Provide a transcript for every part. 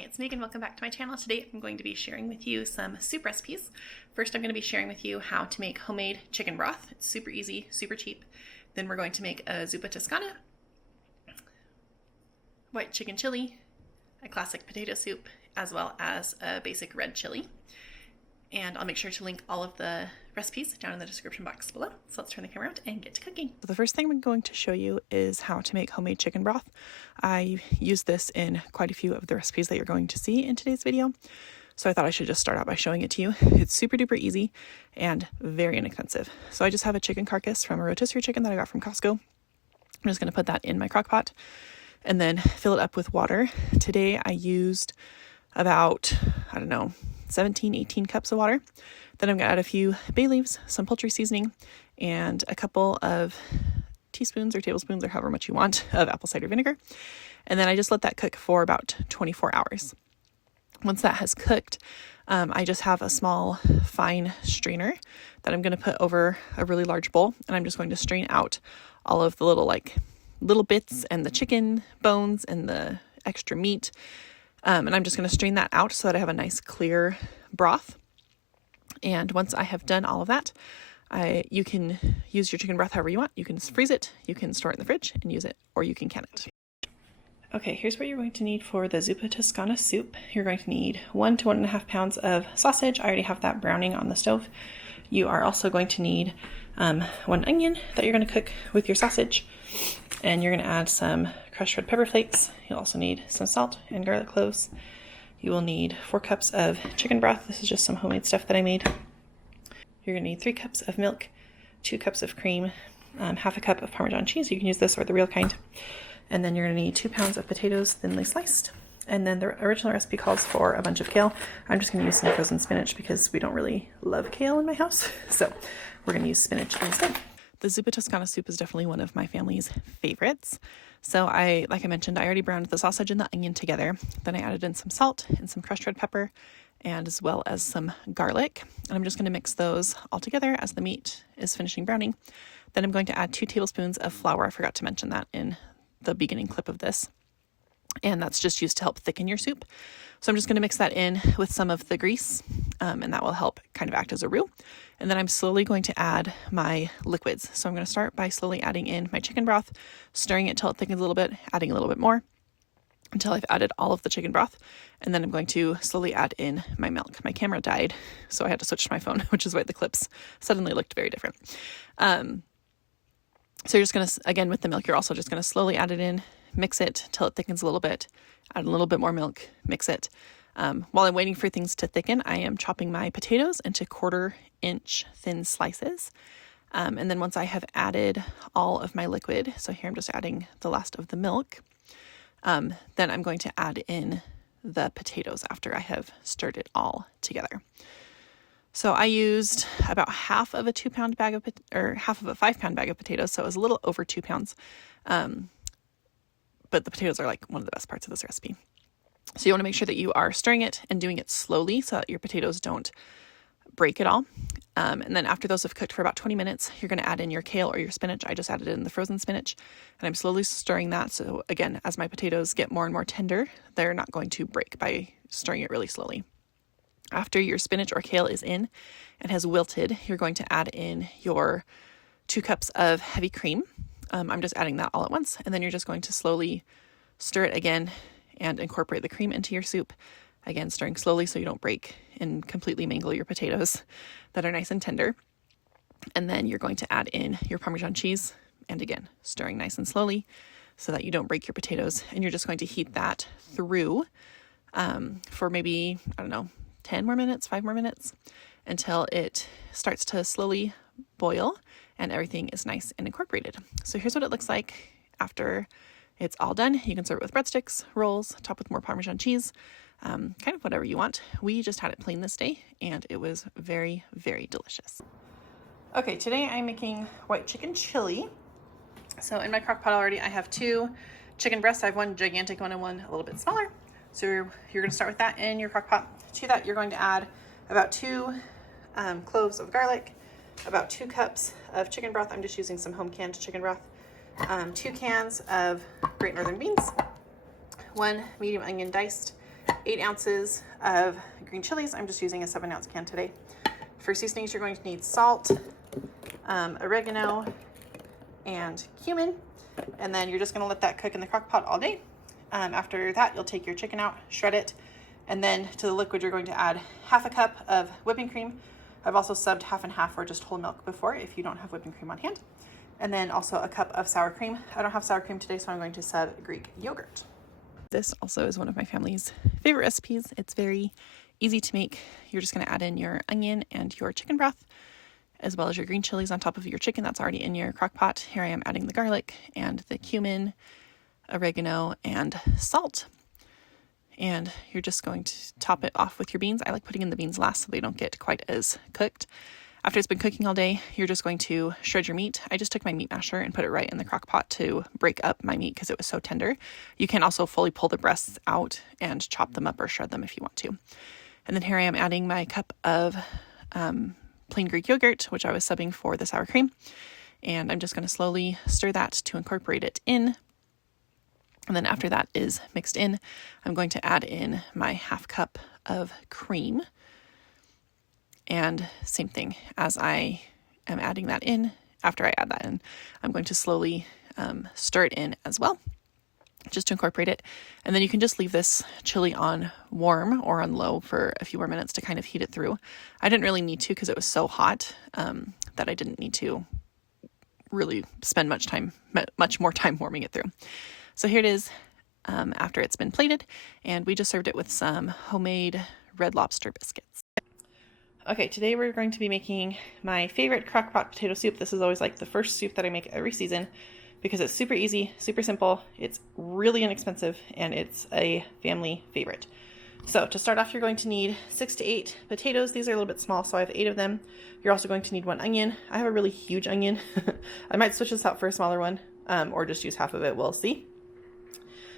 Hi, it's Megan. Welcome back to my channel. Today I'm going to be sharing with you some soup recipes. First, I'm going to be sharing with you how to make homemade chicken broth. It's super easy, super cheap. Then we're going to make a Zuppa Toscana, white chicken chili, a classic potato soup, as well as a basic red chili. And I'll make sure to link all of the recipes down in the description box below. So let's turn the camera around and get to cooking. So the first thing I'm going to show you is how to make homemade chicken broth. I use this in quite a few of the recipes that you're going to see in today's video. So I thought I should just start out by showing it to you. It's super duper easy and very inexpensive. So I just have a chicken carcass from a rotisserie chicken that I got from Costco. I'm just going to put that in my crock pot and then fill it up with water. Today I used about, 17, 18 cups of water. Then I'm going to add a few bay leaves, some poultry seasoning, and a couple of teaspoons or tablespoons or however much you want of apple cider vinegar. And then I just let that cook for about 24 hours. Once that has cooked, I just have a small fine strainer that I'm going to put over a really large bowl, and I'm just going to strain out all of the little bits and the chicken bones and the extra meat. And I'm just going to strain that out so that I have a nice clear broth. And once I have done all of that, you can use your chicken broth however you want. You can freeze it, you can store it in the fridge and use it, or you can can it. Okay, here's what you're going to need for the Zuppa Toscana soup. You're going to need 1 to 1.5 pounds of sausage. I already have that browning on the stove. You are also going to need 1 onion that you're going to cook with your sausage. And you're going to add some crushed red pepper flakes. You'll also need some salt and garlic cloves. You will need 4 cups of chicken broth. This is just some homemade stuff that I made. You're going to need 3 cups of milk, 2 cups of cream, half a cup of Parmesan cheese. You can use this or the real kind. And then you're going to need 2 pounds of potatoes thinly sliced. And then the original recipe calls for a bunch of kale. I'm just going to use some frozen spinach because we don't really love kale in my house. So we're going to use spinach instead. The Zuppa Toscana soup is definitely one of my family's favorites. So like I mentioned, I already browned the sausage and the onion together. Then I added in some salt and some crushed red pepper, and as well as some garlic. And I'm just going to mix those all together as the meat is finishing browning. Then I'm going to add 2 tablespoons of flour. I forgot to mention that in the beginning clip of this. And that's just used to help thicken your soup. So I'm just going to mix that in with some of the grease, and that will help kind of act as a roux. And then I'm slowly going to add my liquids. So I'm going to start by slowly adding in my chicken broth, stirring it till it thickens a little bit, adding a little bit more until I've added all of the chicken broth. And then I'm going to slowly add in my milk. My camera died, so I had to switch to my phone, which is why the clips suddenly looked very different. So you're just going to, again, with the milk, you're also just going to slowly add it in, mix it till it thickens a little bit, add a little bit more milk, mix it. While I'm waiting for things to thicken, I am chopping my potatoes into 1/4-inch thin slices. And then once I have added all of my liquid, so here I'm just adding the last of the milk, then I'm going to add in the potatoes after I have stirred it all together. So I used about half of a 2-pound bag of, or half of a 5-pound bag of potatoes, so it was a little over 2 pounds. But the potatoes are like one of the best parts of this recipe. So you want to make sure that you are stirring it and doing it slowly so that your potatoes don't break at all. And then after those have cooked for about 20 minutes, you're going to add in your kale or your spinach. I just added in the frozen spinach, and I'm slowly stirring that. So again, as my potatoes get more and more tender, they're not going to break by stirring it really slowly. After your spinach or kale is in and has wilted, you're going to add in your 2 cups of heavy cream. I'm just adding that all at once, and then you're just going to slowly stir it again and incorporate the cream into your soup. Again, stirring slowly so you don't break and completely mangle your potatoes that are nice and tender. And then you're going to add in your Parmesan cheese, and again, stirring nice and slowly so that you don't break your potatoes. And you're just going to heat that through for maybe, 10 more minutes, 5 more minutes, until it starts to slowly boil and everything is nice and incorporated. So here's what it looks like after it's all done. You can serve it with breadsticks, rolls, top with more Parmesan cheese, kind of whatever you want. We just had it plain this day, and it was very, very delicious. Okay, today I'm making white chicken chili. So in my crock pot already, I have 2 chicken breasts. I have 1 gigantic one and 1 a little bit smaller. So you're going to start with that in your crock pot. To that, you're going to add about 2 cloves of garlic, about 2 cups of chicken broth. I'm just using some home canned chicken broth. 2 cans of Great Northern beans, 1 medium onion diced, 8 ounces of green chilies. I'm just using a 7-ounce can today. For seasonings, you're going to need salt, oregano, and cumin. And then you're just going to let that cook in the crock pot all day. After that, you'll take your chicken out, shred it, and then to the liquid, you're going to add half a cup of whipping cream. I've also subbed half and half or just whole milk before if you don't have whipping cream on hand. And then also a cup of sour cream. I don't have sour cream today, so I'm going to sub Greek yogurt. This also is one of my family's favorite recipes. It's very easy to make. You're just going to add in your onion and your chicken broth, as well as your green chilies on top of your chicken that's already in your crock pot. Here I am adding the garlic and the cumin, oregano, and salt. And you're just going to top it off with your beans. I like putting in the beans last so they don't get quite as cooked. After it's been cooking all day, you're just going to shred your meat. I just took my meat masher and put it right in the crock pot to break up my meat because it was so tender. You can also fully pull the breasts out and chop them up or shred them if you want to. And then here I am adding my cup of plain Greek yogurt, which I was subbing for the sour cream. And I'm just going to slowly stir that to incorporate it in. And then after that is mixed in, I'm going to add in my half cup of cream. And same thing, as I am adding that in, after I add that in, I'm going to slowly stir it in as well, just to incorporate it. And then you can just leave this chili on warm or on low for a few more minutes to kind of heat it through. I didn't really need to because it was so hot that I didn't need to really spend much more time warming it through. So here it is after it's been plated, and we just served it with some homemade Red Lobster biscuits. Okay, today we're going to be making my favorite crock pot potato soup. This is always like the first soup that I make every season because it's super easy, super simple, it's really inexpensive, and it's a family favorite. So to start off, you're going to need 6 to 8 potatoes. These are a little bit small, so I have 8 of them. You're also going to need 1 onion. I have a really huge onion. I might switch this out for a smaller one, or just use half of it, we'll see.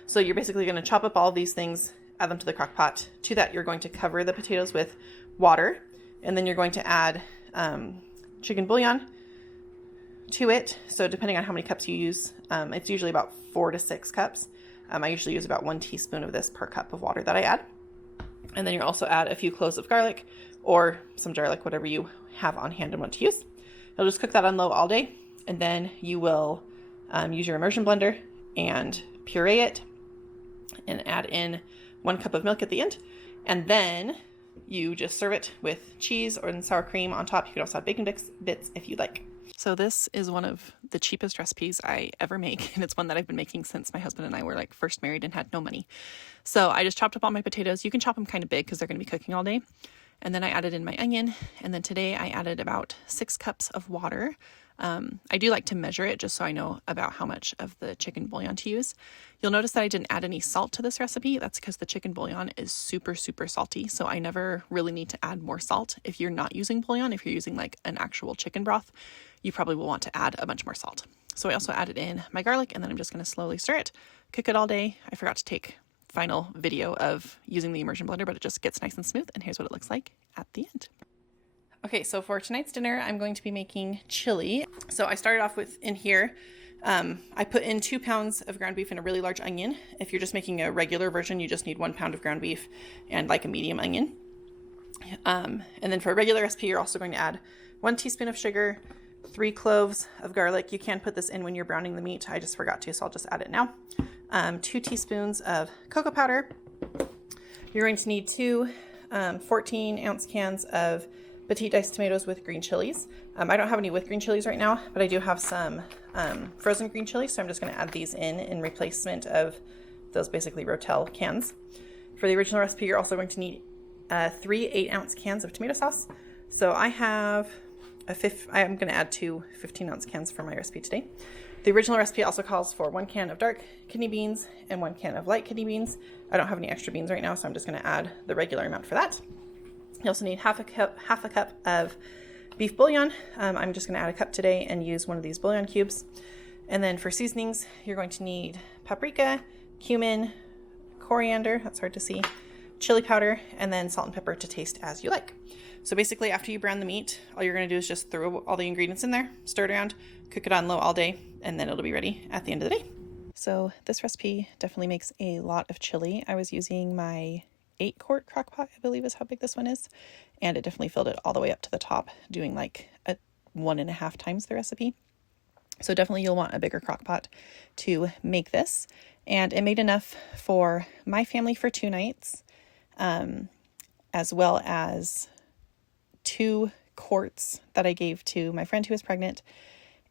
So you're basically going to chop up all of these things, add them to the crock pot. To that, you're going to cover the potatoes with water, and then you're going to add chicken bouillon to it. So depending on how many cups you use, it's usually about 4 to 6 cups. I usually use about 1 teaspoon of this per cup of water that I add. And then you also add a few cloves of garlic or some garlic, whatever you have on hand and want to use. You'll just cook that on low all day, and then you will use your immersion blender and puree it and add in 1 cup of milk at the end. And then you just serve it with cheese or sour cream on top. You can also add bacon bits if you like. So this is one of the cheapest recipes I ever make, and it's one that I've been making since my husband and I were like first married and had no money. So I just chopped up all my potatoes. You can chop them kind of big because they're going to be cooking all day. And then I added in my onion, and then today I added about 6 cups of water. I do like to measure it just so I know about how much of the chicken bouillon to use. You'll notice that I didn't add any salt to this recipe. That's because the chicken bouillon is super, super salty, so I never really need to add more salt. If you're not using bouillon, if you're using like an actual chicken broth, you probably will want to add a bunch more salt. So I also added in my garlic, and then I'm just going to slowly stir it, cook it all day. I forgot to take final video of using the immersion blender, but it just gets nice and smooth, and here's what it looks like at the end. Okay, so for tonight's dinner, I'm going to be making chili. So I started off with in here, I put in 2 pounds of ground beef and a really large onion. If you're just making a regular version, you just need 1 pound of ground beef and like a medium onion. And then for a regular recipe, you're also going to add 1 teaspoon of sugar, 3 cloves of garlic. You can put this in when you're browning the meat. I just forgot to, so I'll just add it now. 2 teaspoons of cocoa powder. You're going to need 2 14-ounce cans of petite diced tomatoes with green chilies. I don't have any with green chilies right now, but I do have some frozen green chilies, so I'm just going to add these in replacement of those basically Rotel cans. For the original recipe, you're also going to need 3 8-ounce cans of tomato sauce. So I have I'm going to add 2 15-ounce cans for my recipe today. The original recipe also calls for 1 can of dark kidney beans and 1 can of light kidney beans. I don't have any extra beans right now, so I'm just going to add the regular amount for that. You also need half a cup of beef bouillon. I'm just going to add a cup today and use one of these bouillon cubes. And then for seasonings, you're going to need paprika, cumin, coriander, that's hard to see, chili powder, and then salt and pepper to taste as you like. So basically, after you brown the meat, all you're going to do is just throw all the ingredients in there, stir it around, cook it on low all day, and then it'll be ready at the end of the day. So this recipe definitely makes a lot of chili. I was using my 8-quart crock pot, I believe is how big this one is. And it definitely filled it all the way up to the top, doing like a 1.5 times the recipe. So definitely you'll want a bigger crock pot to make this. And it made enough for my family for 2 nights, as well as 2 quarts that I gave to my friend who was pregnant,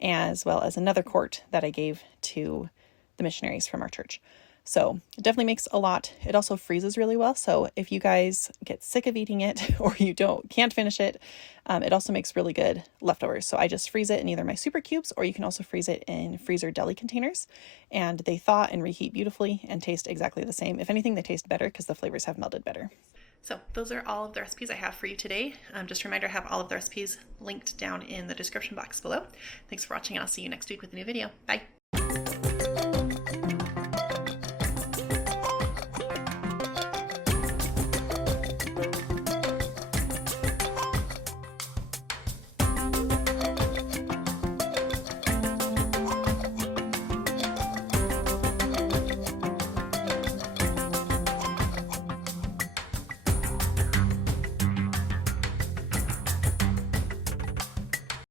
as well as another quart that I gave to the missionaries from our church. So it definitely makes a lot. It also freezes really well. So if you guys get sick of eating it or you can't finish it, it also makes really good leftovers. So I just freeze it in either my super cubes, or you can also freeze it in freezer deli containers, and they thaw and reheat beautifully and taste exactly the same. If anything, they taste better because the flavors have melted better. So those are all of the recipes I have for you today. Just a reminder, I have all of the recipes linked down in the description box below. Thanks for watching, and I'll see you next week with a new video. Bye.